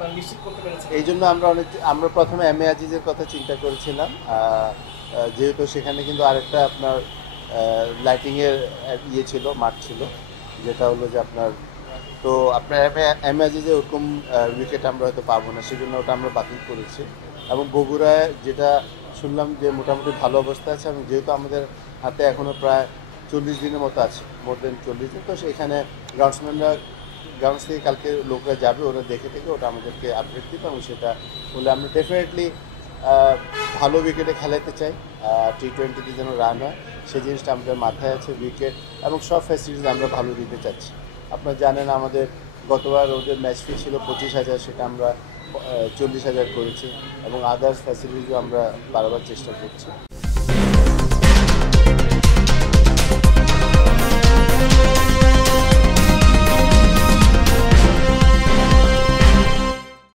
নিশ্চিত করতে পেরেছেন? এই জন্য আমরা প্রথমে এম এ আজিজের কথা চিন্তা করেছিলাম, যেহেতু সেখানে কিন্তু আরেকটা আপনার লাইটিংয়ের ইয়ে ছিল, মাঠ ছিল, যেটা হলো যে আপনার, তো আপনার এম এ আজিজে ওরকম উইকেট আমরা হয়তো পাবো না, সেজন্য ওটা আমরা বাতিল করেছি। এবং বগুড়ায় যেটা শুনলাম যে মোটামুটি ভালো অবস্থা আছে, এবং যেহেতু আমাদের হাতে এখনও প্রায় 40 দিনের মতো আছে, মোর দেন 40 দিন, তো সেখানে গ্রাউন্ডসম্যানরা গ্রাউন্ডস থেকে কালকে লোকরা যাবে, ওরা দেখে থেকে ওটা আমাদেরকে আপডেট দিবে, এবং সেটা হলে আমরা ডেফিনেটলি ভালো উইকেটে খেলাতে চাই। T20-তে যেন রান হয় সেই জিনিসটা আমাদের মাথায় আছে, উইকেট এবং সব ফ্যাসিলিটিস আমরা ভালো দিতে চাচ্ছি। আপনারা জানেন আমাদের গতবার ওদের ম্যাচ ফি ছিল 25,000, সেটা আমরা 40,000 করেছি, এবং আদার্স ফ্যাসিলিটিসও আমরা বারবার চেষ্টা করছি।